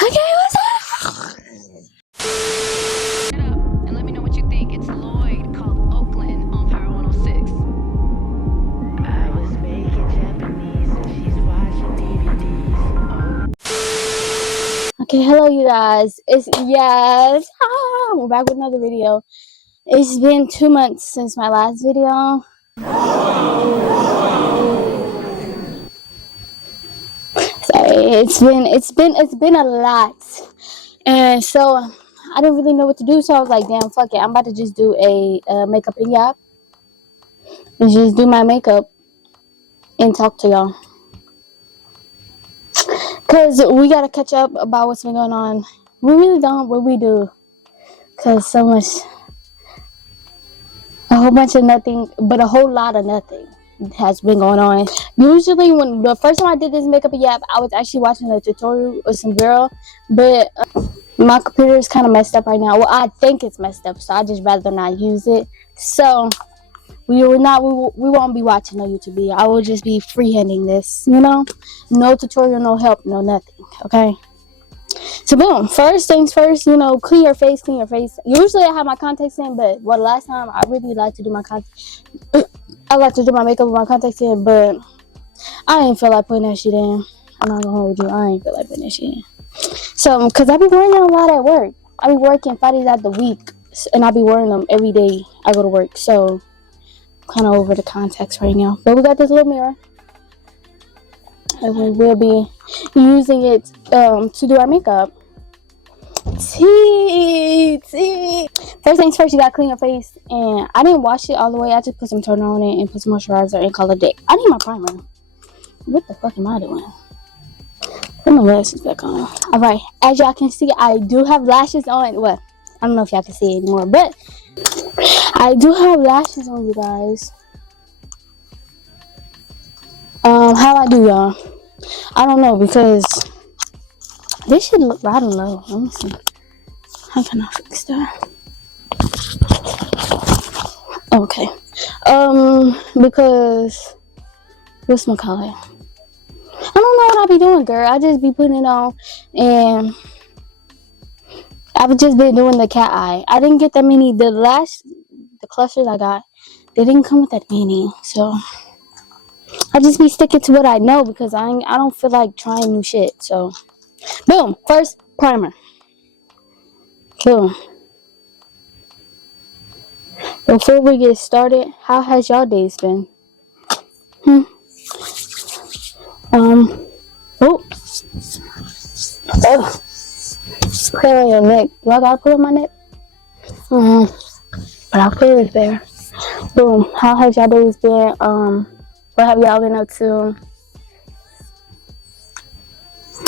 Okay, what's up? And let me know what you think. It's Lloyd called Oakland on Power 106. I was speaking Japanese and she's watching DVDs. Okay, hello you guys. We're back with another video. It's been 2 months since my last video. Sorry, it's been a lot. And so I didn't really know what to do, so I was like, damn, fuck it. I'm about to just do a makeup and yap. And just do my makeup and talk to y'all. Cause we gotta catch up about what's been going on. We really don't, but we do. Cause so much, a whole bunch of nothing, but a whole lot of nothing has been going on. Usually when the first time I did this makeup and yap, I was actually watching a tutorial with some girl, but my computer is kind of messed up right now. Well, I think it's messed up, so I just rather not use it. So we won't be watching no YouTube video. I will just be freehanding this, no tutorial, no help, no nothing. Okay. So boom, first things first, clean your face. Usually I have my contacts in, but last time I really like to do my I like to do my makeup with my contacts in, but I didn't feel like putting that shit in. I'm not gonna hold you, I ain't feel like putting that shit in. So, cause I be wearing them a lot at work. I be working 5 days out the week, and I be wearing them every day I go to work. So, kind of over the contacts right now. But we got this little mirror, and we will be using it to do our makeup. First things first, you gotta clean your face, and I didn't wash it all the way. I just put some toner on it and put some moisturizer and call it a day. I need my primer. What the fuck am I doing? Put my lashes back on. All right, as y'all can see, I do have lashes on. Well, I don't know if y'all can see it anymore, but I do have lashes on, you guys. How I do, y'all? I don't know, because this should look right on low. Let me see. How can I fix that? Okay. Because what's my color? I don't know what I be doing, girl. I just be putting it on, and I've just been doing the cat eye. I didn't get that many. The clusters I got, they didn't come with that many, so I just be sticking to what I know, because I don't feel like trying new shit. So, boom. First, primer. Boom. Before we get started, how has y'all days been? Put it on your neck. Do I gotta put it on my neck? But I'll put it there. Boom. How has y'all days been? What have y'all been up to?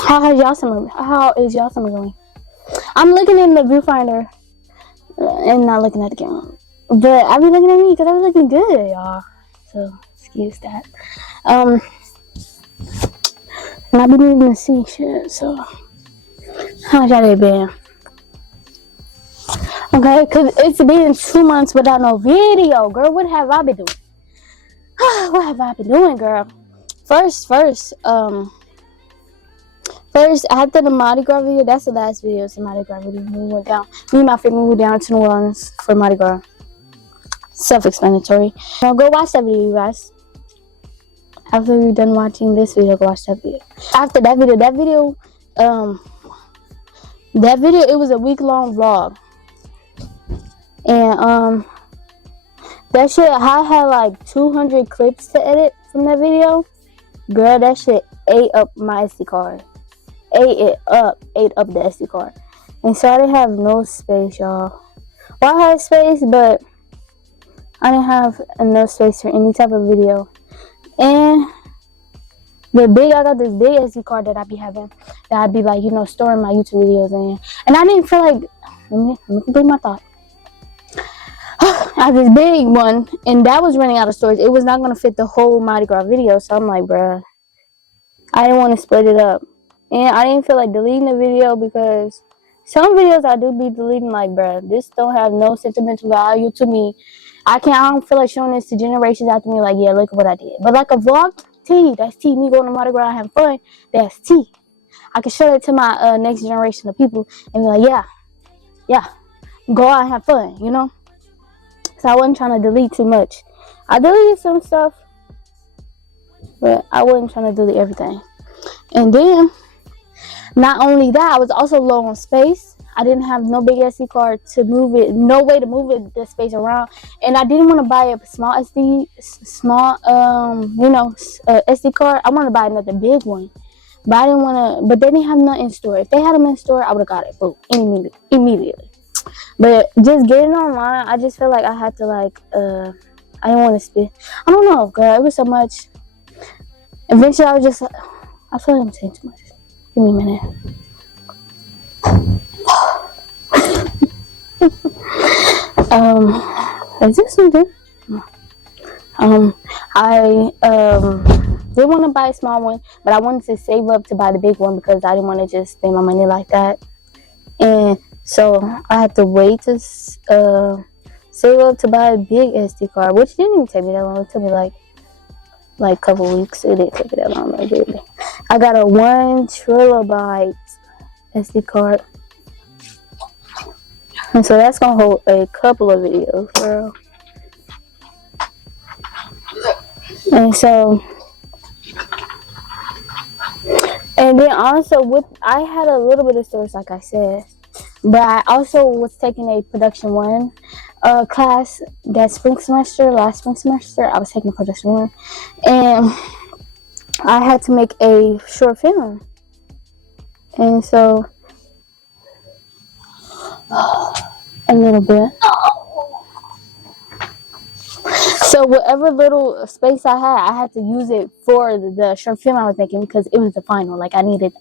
How is y'all summer going? I'm looking in the viewfinder and not looking at the camera. But I be looking at me because I be looking good, y'all. So, excuse that. And I be needing to see shit, so. How's y'all day been? Okay, because it's been 2 months without no video, girl. What have I been doing? What have I been doing, girl? First, after the Mardi Gras video, that's the last video. It's the Mardi Gras video. We went down. Me and my family went down to New Orleans for Mardi Gras. Self-explanatory. Now go watch that video, you guys. After you're done watching this video, go watch that video. After that video, it was a week-long vlog. And that shit, I had like 200 clips to edit from that video. Girl, that shit ate up my SD card. Ate up the SD card. And so I didn't have no space, y'all. Well, I had space, but I didn't have enough space for any type of video. And I got this big SD card that I be having, that I'd be like, storing my YouTube videos in. And I didn't feel like, let me complete my thought. I have this big one, and that was running out of storage. It was not going to fit the whole Mardi Gras video, so I'm like, bruh, I didn't want to split it up. And I didn't feel like deleting the video, because some videos I do be deleting, like, bruh, this don't have no sentimental value to me. I don't feel like showing this to generations after me, like, yeah, look at what I did. But like a vlog, that's tea. Me going to Mardi Gras having fun, that's tea. I can show it to my next generation of people and be like, yeah, go out and have fun, you know. So I wasn't trying to delete too much. I deleted some stuff, but I wasn't trying to delete everything. And then, not only that, I was also low on space. I didn't have no big SD card to move it, no way to move it, the space around. And I didn't want to buy a small SD card. I wanted to buy another big one. But I didn't want to, but they didn't have none in store. If they had them in store, I would have got it, boom, immediately. But just getting online, I just felt like I had to, like, I didn't want to spend. I don't know, girl. It was so much. Eventually, I was just, I feel like I'm saying too much. Give me a minute. Is this something? I did want to buy a small one, but I wanted to save up to buy the big one because I didn't want to just spend my money like that. And so I had to wait to save up to buy a big SD card, which didn't even take me that long. It took me like a couple weeks. It didn't take me that long, really. I got a 1 terabyte SD card. And so that's gonna hold a couple of videos, girl. And so, and then also I had a little bit of storage, like I said, but I also was taking a production 1 class that last spring semester. I was taking production 1, and I had to make a short film. And so, a little bit. So whatever little space I had to use it for the short film I was making because it was the final. Like I needed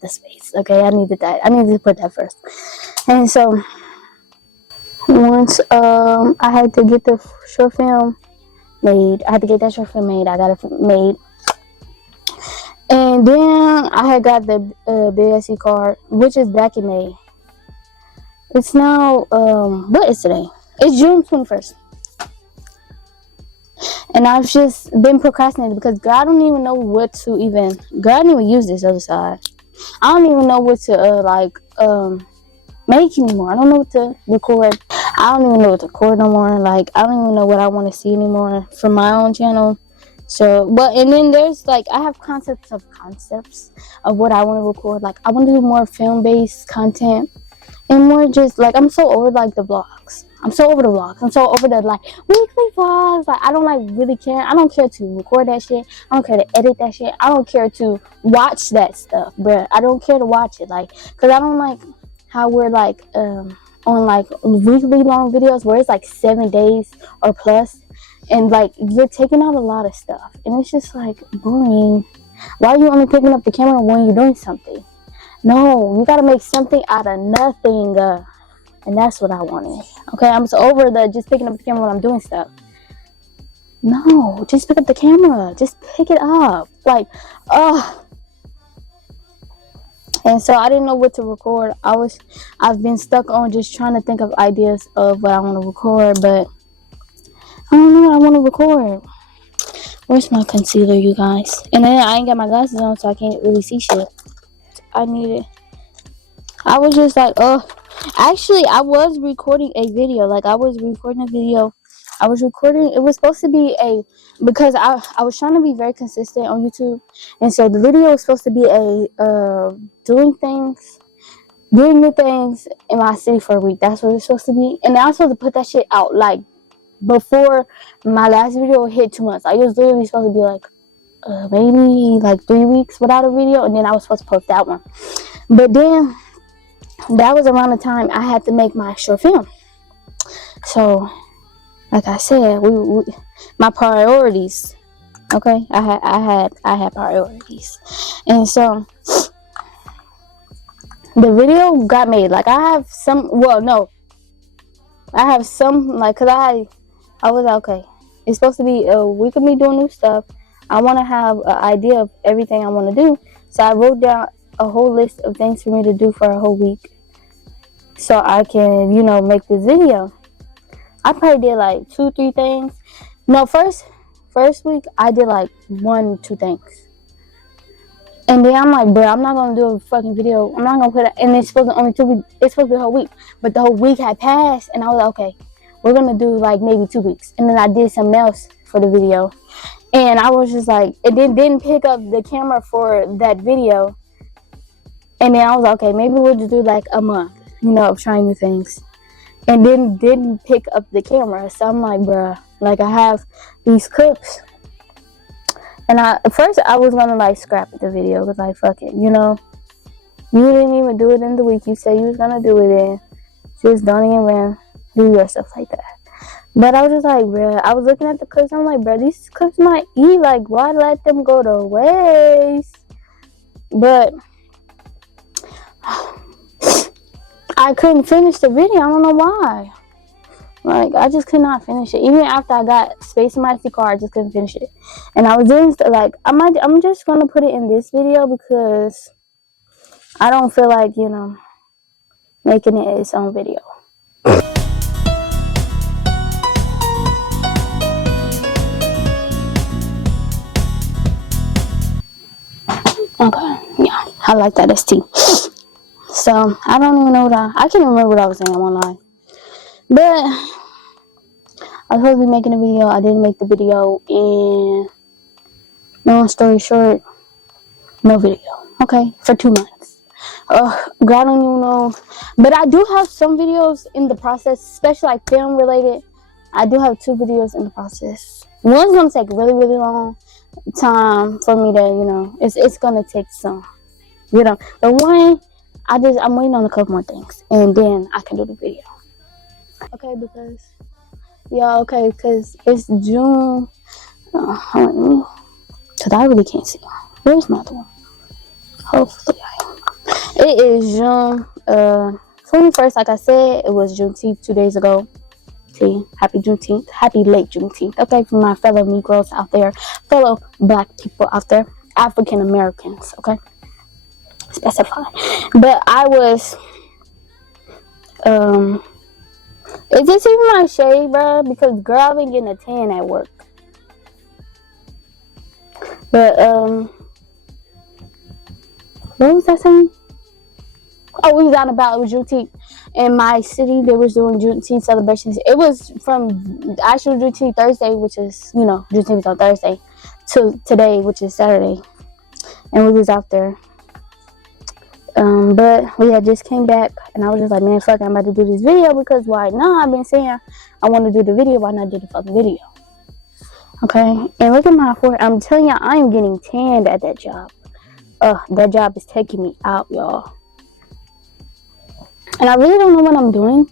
the space. Okay, I needed that. I needed to put that first. And so once I had to get the short film made. I had to get that short film made. I got it made. And then I had got the BSC card, which is back in May. It's now, what is today? It's June 21st. And I've just been procrastinating because I don't even know what to I don't even use this other side. I don't even know what to, make anymore. I don't know what to record. I don't even know what to record no more. Like, I don't even know what I want to see anymore from my own channel. So, and then there's, like, I have concepts of what I want to record. Like, I want to do more film-based content. And more just, like, I'm so over, like, the vlogs. I'm so over the vlogs. I'm so over the, like, weekly vlogs. Like, I don't, like, really care. I don't care to record that shit. I don't care to edit that shit. I don't care to watch that stuff, bruh. I don't care to watch it. Like, because I don't like how we're, like, on, like, weekly long videos where it's, like, 7 days or plus. And, like, you're taking out a lot of stuff. And it's just, like, boring. Why are you only picking up the camera when you're doing something? No, you gotta make something out of nothing. And that's what I wanted. Okay, I'm so over just picking up the camera when I'm doing stuff. No, just pick up the camera. Just pick it up. Like, And so I didn't know what to record. I've been stuck on just trying to think of ideas of what I want to record, but I don't know what I want to record. Where's my concealer, you guys? And then I ain't got my glasses on, so I can't really see shit. I need it. I was just like, actually, I was recording a video. Like, I was recording a video. It was supposed to be because I was trying to be very consistent on YouTube. And so the video was supposed to be doing new things in my city for a week. That's what it's supposed to be. And I was supposed to put that shit out, like, before my last video hit 2 months. I was literally supposed to be, like, maybe, like, 3 weeks without a video. And then I was supposed to post that one. But then, that was around the time I had to make my short film. So, like I said, my priorities. Okay, I had priorities, and so the video got made. Like I have some. Well, no, I have some. Like, cause I was okay. It's supposed to be a week of me doing new stuff. I want to have an idea of everything I want to do, so I wrote down a whole list of things for me to do for a whole week, so I can, make this video. I probably did like 2-3 things. No, first week I did like 1-2 things. And then I'm like, bro, I'm not gonna do a fucking video. I'm not gonna put it. And it's supposed to only 2 weeks. It's supposed to be a whole week, but the whole week had passed, and I was like, okay, we're gonna do like maybe 2 weeks. And then I did something else for the video, and I was just like, it didn't pick up the camera for that video. And then I was like, okay, maybe we'll just do like a month, of trying new things. And then didn't pick up the camera. So I'm like, bruh, like I have these clips. And at first I was gonna like scrap the video because like fuck it, you didn't even do it in the week you said you was gonna do it in. Just don't even do your stuff like that. But I was just like, bruh, I was looking at the clips. I'm like, bruh, these clips might eat. Like, why let them go to waste? But I couldn't finish the video. I don't know why. Like, I just could not finish it. Even after I got space in my SD card, I just couldn't finish it. And I was doing like, I'm just gonna put it in this video because I don't feel like, making it its own video. Okay, yeah, I like that ST. So I don't even know I can't even remember what I was saying online. But I was supposed to be making a video. I didn't make the video, and long story short, no video. Okay, for 2 months. I don't even know. But I do have some videos in the process, especially like film related. I do have 2 videos in the process. One's gonna take really, really long time for me to, it's gonna take some, the one, I'm waiting on a couple more things, and then I can do the video. Okay, because it's June. Because I really can't see. Where's my other one? Hopefully it is June 21st. Like I said, it was Juneteenth 2 days ago. See, happy Juneteenth. Happy late Juneteenth. Okay, for my fellow Negroes out there, fellow Black people out there, African Americans. Okay, specify. But I was is this even my shade, bro? Because girl, I've been getting a tan at work. But what was that saying? Oh, we was out about, it was Juneteenth. In my city, they was doing Juneteenth celebrations. It was from actual Juneteenth Thursday, which is, Juneteenth on Thursday, to today, which is Saturday. And we was out there. But we had just came back, and I was just like, man, fuck, I'm about to do this video because why not? I've been saying I want to do the video. Why not do the fucking video? Okay, and look at my forehead. I'm telling y'all, I am getting tanned at that job. That job is taking me out, y'all. And I really don't know what I'm doing,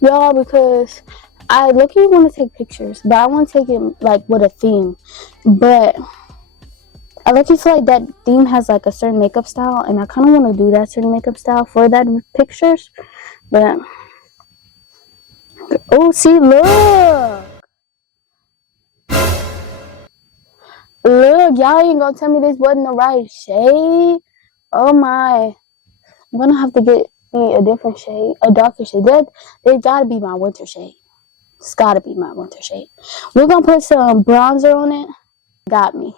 y'all, because I luckily want to take pictures, but I want to take it like with a theme. But I luckily feel like that theme has like a certain makeup style, and I kind of want to do that certain makeup style for that pictures. But oh, see, look, y'all ain't gonna tell me this wasn't the right shade. Oh my, I'm gonna have to get me a different shade, a darker shade. They gotta be my winter shade. It's gotta be my winter shade. We're gonna put some bronzer on it. Got me.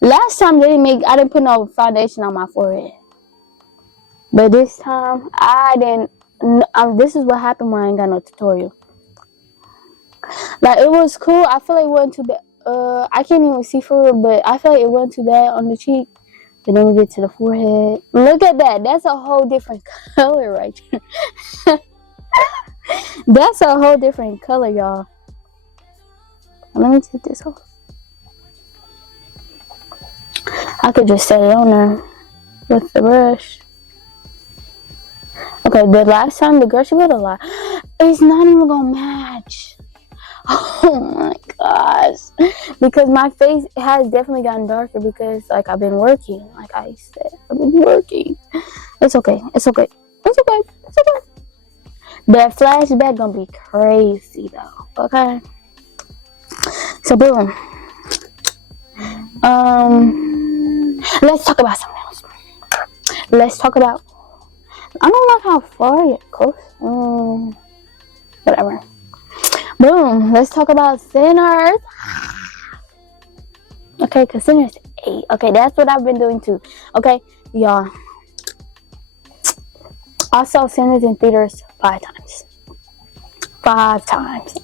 Last time I didn't put no foundation on my forehead. But this time I didn't. This is what happened when I ain't got no tutorial. Like, it was cool. I feel like it wasn't too bad. I can't even see for real, but I feel like it wasn't too bad on the cheek. But then we get to the forehead. Look at that. That's a whole different color right there. That's a whole different color, y'all. Let me take this off. I could just set it on there with the brush. Okay, the last time the girl, she got a lot. It's not even gonna match. Oh my gosh. Because my face has definitely gotten darker because, like, I've been working. Like I said, I've been working. It's okay. It's okay. It's okay. It's okay. That flashback gonna be crazy though. Okay. So boom. Let's talk about something else. Let's talk about. I don't like how far it goes. Whatever. Boom. Let's talk about Sinners. Okay, because Sinners 8. Okay, that's what I've been doing too. Okay, y'all. I saw Sinners in theaters 5 times. 5 times.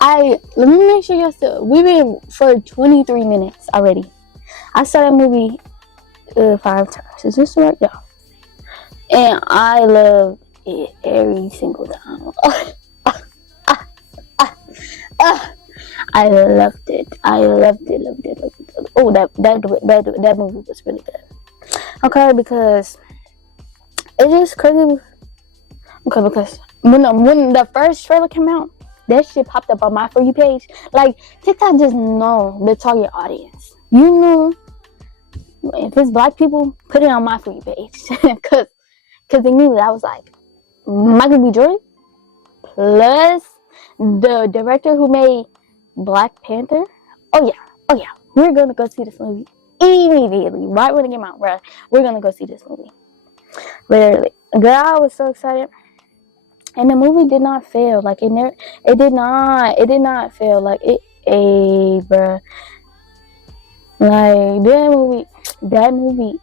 Let me make sure y'all still. We've been for 23 minutes already. I saw that movie 5 times. Is this right? Yeah. And I love it every single time. I loved it. Loved it. Oh, that movie was really good. Okay, because it's just crazy. Okay, because when the first trailer came out, that shit popped up on my For You page. Like, TikTok just know the target audience. You know, if it's black people, put it on my For You page. Because they knew that I was like, Michael B. Jordan plus the director who made Black Panther. Oh yeah, we're gonna go see this movie immediately, right when it came out, bro. We're gonna go see this movie. Literally, girl, I was so excited, and the movie did not fail. Like it did not fail. Like bruh. Like that movie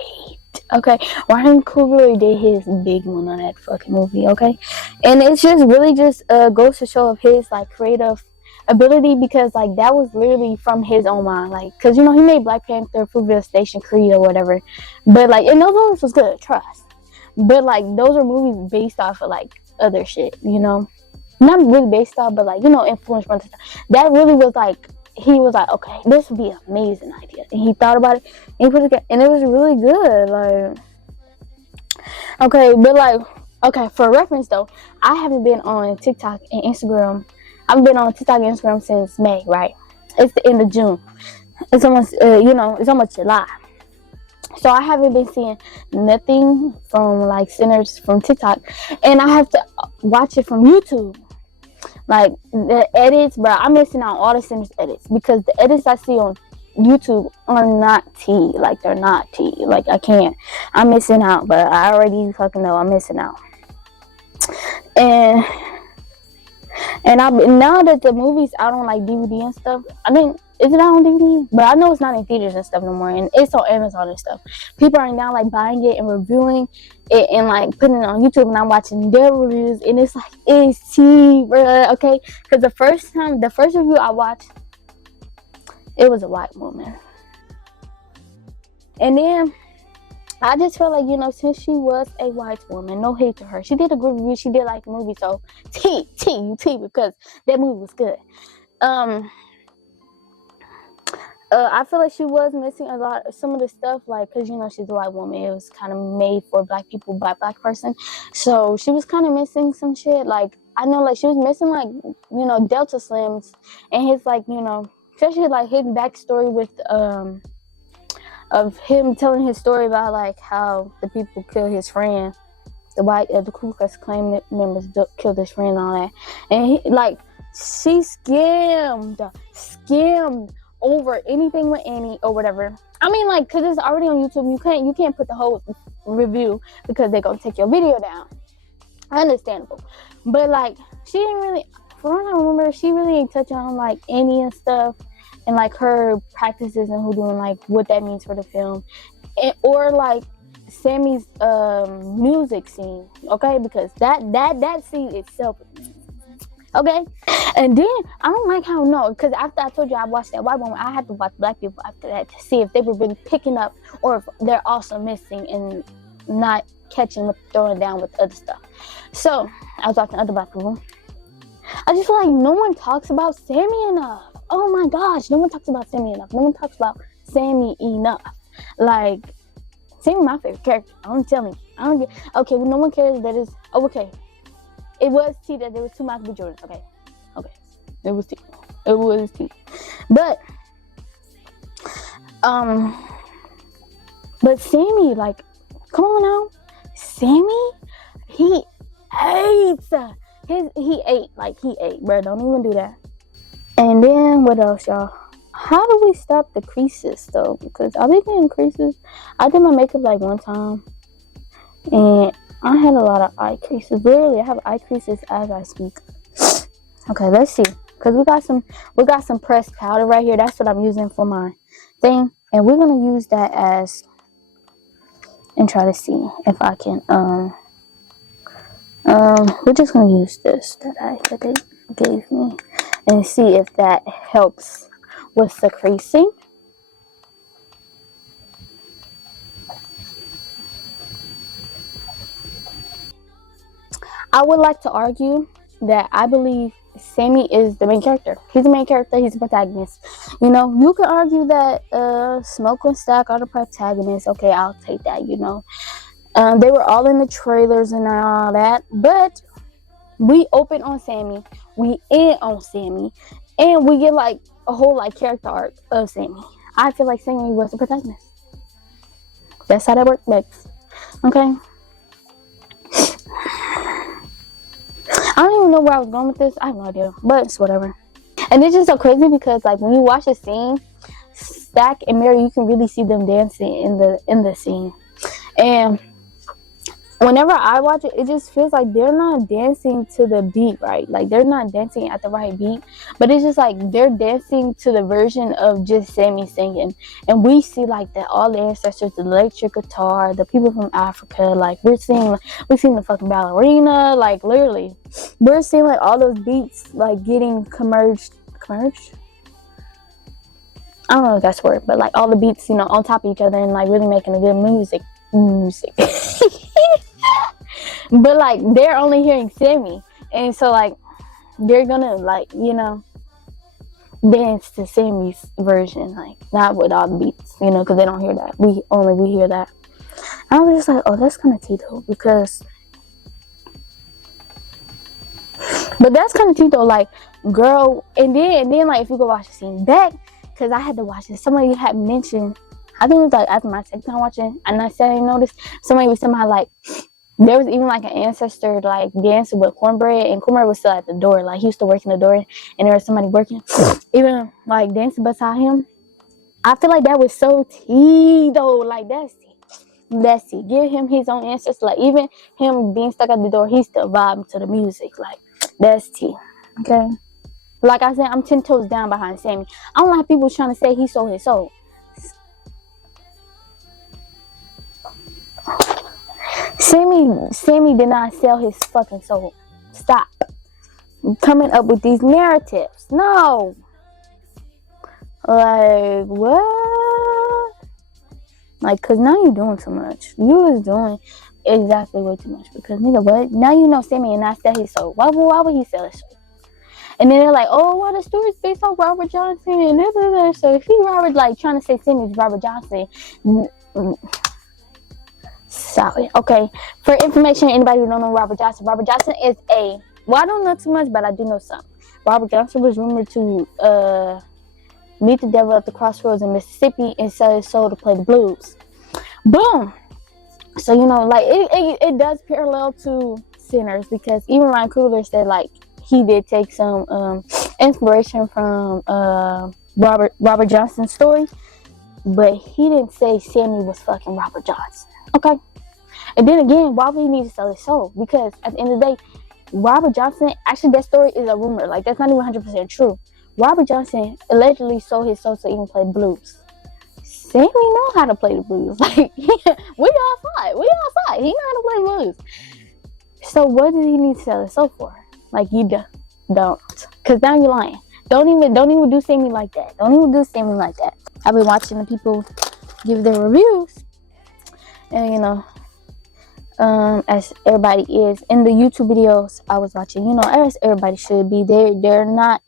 ate. Okay, Ryan Coogler did his big one on that fucking movie. Okay, and it's just really just goes to show of his like creative ability, because like that was literally from his own mind. Like, cause you know he made Black Panther, Fruitvale Station, Creed, or whatever, but like, and those movies was good, trust. But like those are movies based off of like other shit, you know, not really based off, but like, you know, influenced from stuff. That really was like, he was like, okay, this would be an amazing idea, and he thought about it, and he put it together, and it was really good. Like, okay, but like, okay, for reference though, I haven't been on TikTok and Instagram. I've been on TikTok and Instagram since May, right? It's the end of June. It's almost, it's almost July. So I haven't been seeing nothing from like Sinners from TikTok, and I have to watch it from YouTube. Like the edits, bro, I'm missing out all the Sinners edits, because the edits I see on YouTube are not tea. Like, they're not tea. Like, I can't. I'm missing out, but I already fucking know I'm missing out. And now that the movie's out on like DVD and stuff, I think, is it out on DVD? But I know it's not in theaters and stuff no more, and it's on Amazon and stuff. People are now like buying it and reviewing it and like putting it on YouTube, and I'm watching their reviews, and it's like, it's tea, bro. Okay, because the first review I watched, it was a white woman, and then I just felt like, you know, since she was a white woman, no hate to her, she did a good review, she did like the movie, so tea, because that movie was good. I feel like she was missing some of the stuff, like, because, you know, she's a white woman. It was kind of made for black people by black person. So she was kind of missing some shit. Like, I know, like, she was missing, like, you know, Delta Slims and his, like, you know, especially, like, his backstory with, of him telling his story about, like, how the people killed his friend. The Ku Klux Klan members killed his friend and all that. And, he, like, she skimmed over anything with Annie or whatever. I mean, like, because it's already on YouTube, you can't put the whole review because they're gonna take your video down. Understandable. But like, she didn't really, from what I remember, she really ain't touching on like Annie and stuff, and like her practices and who doing like what that means for the film, or like Sammy's music scene. Okay, because that scene itself. Okay, and then I don't like how, no, because after I told you I watched that white woman, I had to watch black people after that to see if they were really picking up, or if they're also missing and not catching with throwing down with other stuff. So I was watching other black people. I just feel like no one talks about Sammy enough. Oh my gosh, no one talks about Sammy enough. No one talks about Sammy enough. Like, Sammy my favorite character. I'm telling you. I don't get, okay, well, no one cares that is, oh, okay. It was T that there was 2 Michael B. Jordans. Okay. It was T. But Sammy, like, come on now. Sammy, he ate, bro. Don't even do that. And then what else, y'all? How do we stop the creases though? Because I've been getting creases. I did my makeup like one time, and I had a lot of eye creases. Literally, I have eye creases as I speak. Okay, let's see. Cause we got some pressed powder right here. That's what I'm using for my thing, and we're gonna use that as and try to see if I can we're just gonna use this that they gave me and see if that helps with the creasing. I would like to argue that I believe Sammy is the main character. He's the main character. He's the protagonist. You know, you could argue that Smoke and Stack are the protagonists. Okay, I'll take that. You know, they were all in the trailers and all that, but we open on Sammy, we end on Sammy, and we get like a whole like character arc of Sammy. I feel like Sammy was the protagonist. That's how that works, Max. Okay. I don't even know where I was going with this. I have no idea, but it's whatever. And it's just so crazy because like when you watch the scene, Stack and Mary, you can really see them dancing in the scene. And whenever I watch it, it just feels like they're not dancing to the beat, right? Like they're not dancing at the right beat, but it's just like they're dancing to the version of just Sammy singing. And we see like that all the ancestors, the electric guitar, the people from Africa, like we're seeing the fucking ballerina, like literally, we're seeing like all those beats like getting converged. I don't know if that's the word, but like all the beats, you know, on top of each other and like really making a good music. But like they're only hearing Sammy, and so like they're gonna like, you know, dance to Sammy's version, like not with all the beats, you know, because they don't hear that. We hear that. And I was just like, oh, that's kind of Tito, because, but that's kind of Tito, like, girl. And then like if you go watch the scene back, because I had to watch it. Somebody had mentioned, I think it was like after my second time watching, and I said I noticed somebody was somehow like. There was even like an ancestor like dancing with Cornbread, and Cornbread was still at the door. Like he used to work in the door, and there was somebody working, even like dancing beside him. I feel like that was so T though. Like that's T. Give him his own ancestor. Like even him being stuck at the door, he's still vibing to the music. Like that's T. Okay. Like I said, I'm 10 toes down behind Sammy. I don't like people trying to say he sold his soul. Sammy did not sell his fucking soul. Stop coming up with these narratives. No. Like, what? Like, cause now you're doing too much. You was doing exactly way too much. Because nigga, what? Now you know Sammy and not sell his soul. Why would he sell his soul? And then they're like, oh, well, the story's based on Robert Johnson and blah, blah, blah. So if he Robert, like trying to say Sammy's Robert Johnson. Sorry. Okay. For information, anybody who don't know Robert Johnson is I don't know too much, but I do know some. Robert Johnson was rumored to meet the devil at the crossroads in Mississippi and sell his soul to play the blues. Boom. So, you know, like it does parallel to Sinners, because even Ryan Coogler said like he did take some inspiration from Robert Johnson's story, but he didn't say Sammy was fucking Robert Johnson. Okay. And then again, why would he need to sell his soul? Because at the end of the day, Robert Johnson, actually that story is a rumor. Like that's not even 100% true. Robert Johnson allegedly sold his soul to even play blues. Sammy know how to play the blues. Like we all thought he know how to play blues. So what does he need to sell his soul for? Like you don't. Cause now you're lying. Don't even do Sammy like that. Don't even do Sammy like that. I've been watching the people give their reviews. And you know, as everybody is in the YouTube videos I was watching, you know, as everybody should be, they're not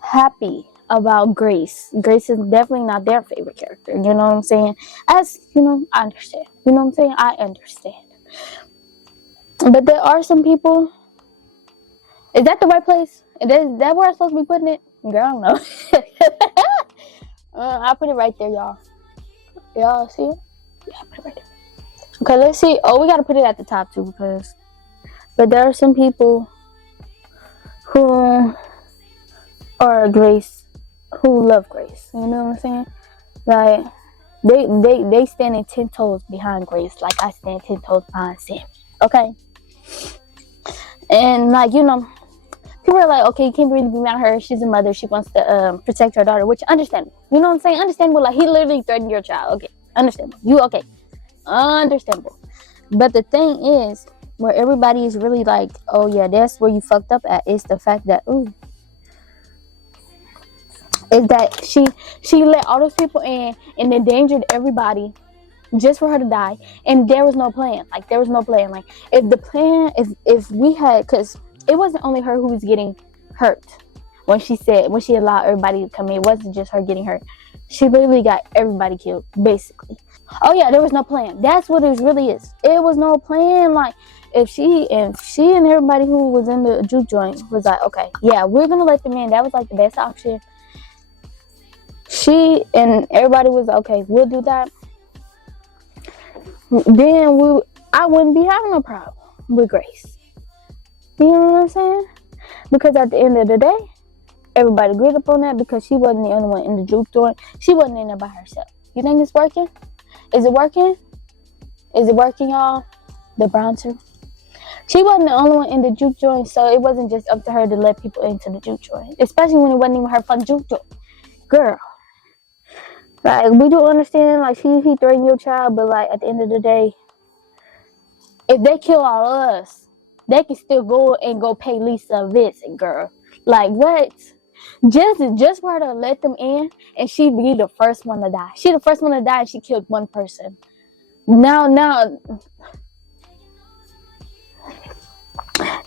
happy about Grace. Grace is definitely not their favorite character. You know what I'm saying? As you know, I understand. You know what I'm saying? I understand. But there are some people. Is that the right place? Is that where I'm supposed to be putting it? Girl, I don't know. I'll put it right there, y'all. Y'all see it? Yeah, put it right there. Okay, let's see. Oh, we gotta put it at the top too, but there are some people who are Grace, who love Grace. You know what I'm saying? Like they standing 10 toes behind Grace, like I stand 10 toes behind Sam. Okay, and like you know, people are like, okay, you can't really be mad at her. She's a mother. She wants to protect her daughter, which understandable. You know what I'm saying? Understandable. Like, he literally threatened your child. Okay, understandable. You okay? Understandable. But the thing is, where everybody is really like, oh yeah, that's where you fucked up at, is the fact that is that she let all those people in and endangered everybody just for her to die, and there was no plan. Like, there was no plan. Like, if we had, because it wasn't only her who was getting hurt when she allowed everybody to come in. It wasn't just her getting hurt. She literally got everybody killed, basically. Oh yeah, there was no plan. That's what it really is. It was no plan. Like, if she and everybody who was in the juke joint was like, okay, yeah, we're gonna let them in. That was like the best option. She and everybody was okay, we'll do that. Then I wouldn't be having a problem with Grace. You know what I'm saying? Because at the end of the day, everybody agreed upon that, because she wasn't the only one in the juke joint. She wasn't in there by herself. You think it's working? Is it working? Is it working, y'all? The Brownser. She wasn't the only one in the juke joint, so it wasn't just up to her to let people into the juke joint. Especially when it wasn't even her fun juke joint. Girl. Like, we do understand, like, he threatened your child, but, like, at the end of the day, if they kill all of us, they can still go pay Lisa a visit, girl. Like, what? Just for her to let them in, and she be the first one to die. She the first one to die, and she killed one person. Now,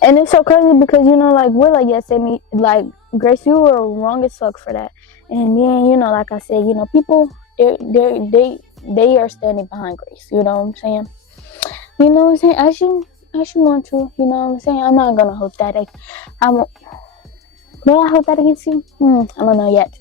and it's so crazy because, you know, like, we're like, yes, Amy, like, Grace, you were wrong as fuck for that. And then, you know, like I said, you know, people, they are standing behind Grace. You know what I'm saying? You know what I'm saying? As you want to. You know what I'm saying? I'm not gonna hold that. Will I hold that against you? I don't know yet.